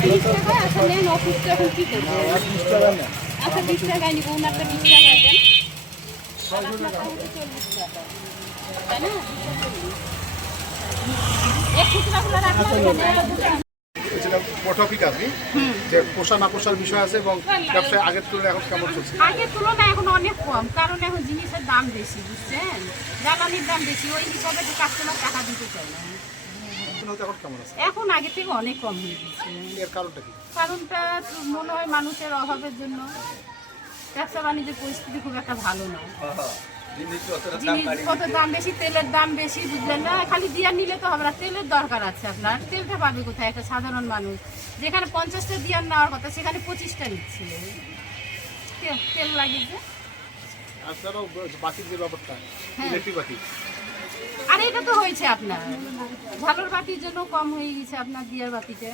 তিরিশ টাকা আচ্ছা নেন অসুস্থ এখন কি করব আচ্ছা বিশ টাকায় নিবো ওনারটা বিশ টাকা দেন। আর আপনারটা হচ্ছে চল্লিশ টাকা। তাই না? এক খুচরাগুলো রাখলাম এখানে। সেটা যে পোষা না পোষার বিষয় আছে এবং ব্যবসায় আগের তুলনায় এখন কেমন চলছে? আগের তুলনায় এখন অনেক কম কারণ এখন জিনিসের দাম বেশি বুঝছেন? জ্বালানির দাম বেশি ওই হিসাবে তো কাস্টমার টাকা দিতে না। এখন এখন কেমন আছে? এখন আগে থেকে অনেক কম হয়ে গেছে। এর কারণটা কি? কারণটা তো মনে হয় মানুষের অভাবের জন্য। ব্যবসা বাণিজ্যের পরিস্থিতি খুব একটা ভালো না জিনিস কত দাম বেশি তেলের দাম বেশি বুঝলেন না? খালি দিয়া নিলে তো হবে না তেলের দরকার আছে আপনার। তেলটা পাবে কোথায়? একটা সাধারণ মানুষ। যেখানে পঞ্চাশটা দিয়ার নেওয়ার কথা সেখানে পঁচিশটা নিচ্ছে তেল- লাগিয়েছে? বাতির যে ব্যাপারটা হ্যাঁ। ইলেকট্রিক বাতি। আর, এটা তো হয়েছে আপনার। ঝালর বাতির জন্য কম হয়ে গেছে আপনার দিয়ার বাতিটা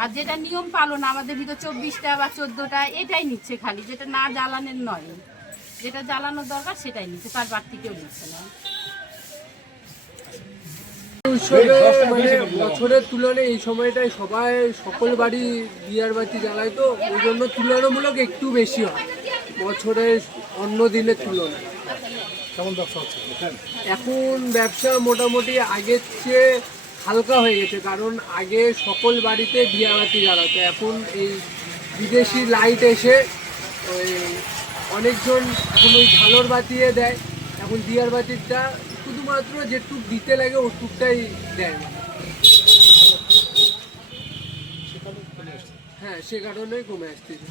আর যেটা নিয়ম পালন, আমাদের ভিতর চব্বিশটা বা চোদ্দোটা, এটাই নিচ্ছে খালি। যেটা না জ্বালানোর নয়, যেটা জ্বালানোর দরকার সেটাই নিচ্ছে, তার বাড়তি কেউ নিচ্ছে না। মানে বছরের তুলনায় এই সময়টায় সবাই, সকল বাড়ি দিয়ার বাতি জ্বালায় তো, ওই জন্য তুলনামূলক একটু বেশি হয়। বছরের অন্য দিনের তুলনায়। কেমন ব্যবসা হচ্ছে? এখন ব্যবসা মোটামুটি আগের চেয়ে হালকা হয়ে গেছে কারণ আগে সকল বাড়িতে দিয়াবাতি জ্বালাতো। এখন এই বিদেশি লাইট এসে ওই অনেকজন এখন ওই ঝালর বাতিয়ে দেয়। এখন দিয়ার বাতিটা শুধুমাত্র যেটুক দিতে লাগে ওটুকটাই দেয়। মানে হ্যাঁ সে কারণে কমে আসতেছে